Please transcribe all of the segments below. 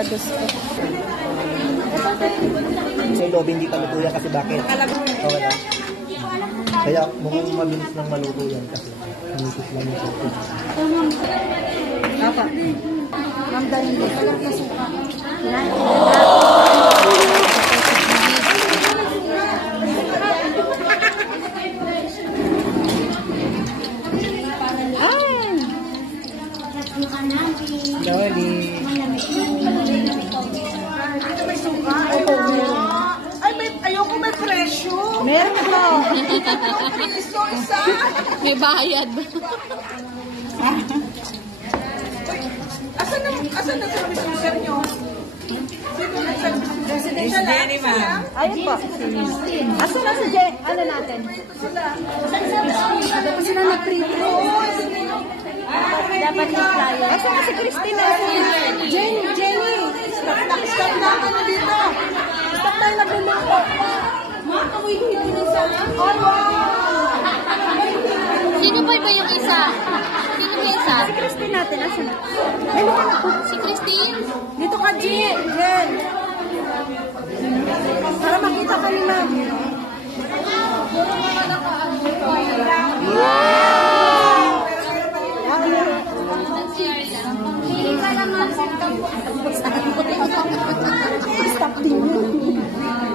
Ados ko. Sa loob hindi pa luto yan kasi bakit? Okay na. Kaya mukhang mabilis ng maluto yan kasi mabilis lang yung soto. Apa? Ramdam hindi. Kalag na suka. Ayoko may presyo. Meron po. May bayad. Asan na service user nyo? Sino nag-service user? Residential lang? Ayun po. Asan na si Jen? Ano natin? Dapat sila nag-preview. Dapat nag-flyer. Asan na si Christina? Jenny. Stop na ako na dito. Stop tayo nagluluto. Sino ba yung isa? Sino ba yung isa? Si Christine natin. Asan na? Ay, luka na po. Si Christine? Dito ka, Jen. Para makita ka ni Ma'am.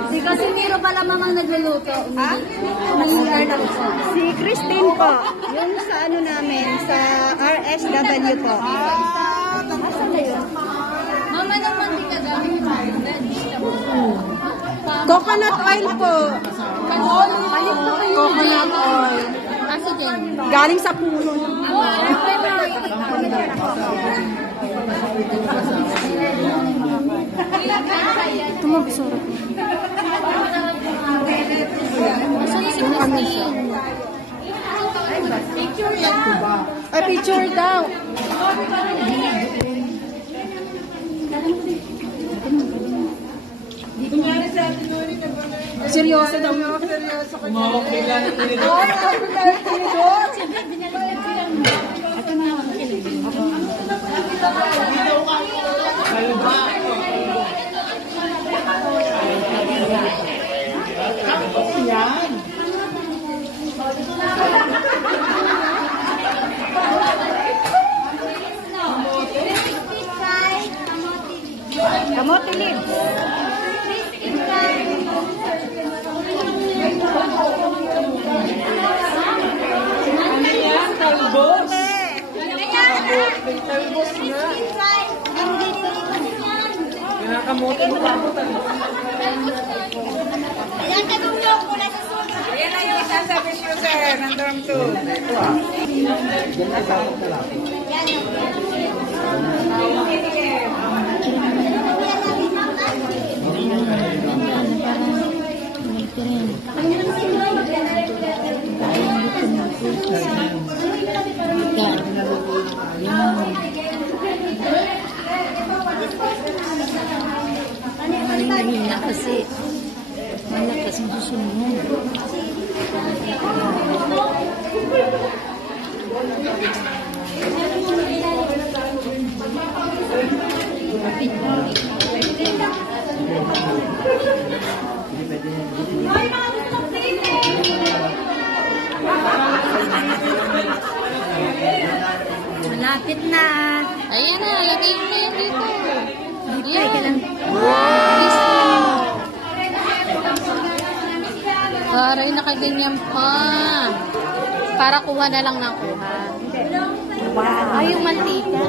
Si Casimiro pala mamang nagluluto. Ha? Si Christine po. Yung sa ano namin, sa RSW po. Asan na yun? Mama naman di ka dami. Coconut oil po. Balik po kayo. Coconut oil. Si Jen. Galing sa puno. Ito mo, bisura. Ay, picture daw. Seryoso daw. Seryoso ko. Umawak bigla ng tinidor. Ito na lang. Yan. Kamote leaves. Ano yan? Talbos. Talbos na. Kinakamote mo pa po talbos. Ayan na yung isa sa fish user ng dorm 2. Yan na sa ako lang. Mahina kasi. Malakas ang susunod. Malapit na. Ayan na, lagay mo yan dito. Ay, kailan? Aray, nakaganyan pa. Para kuha na lang ng kuha. Wow. Ay, yung mantika.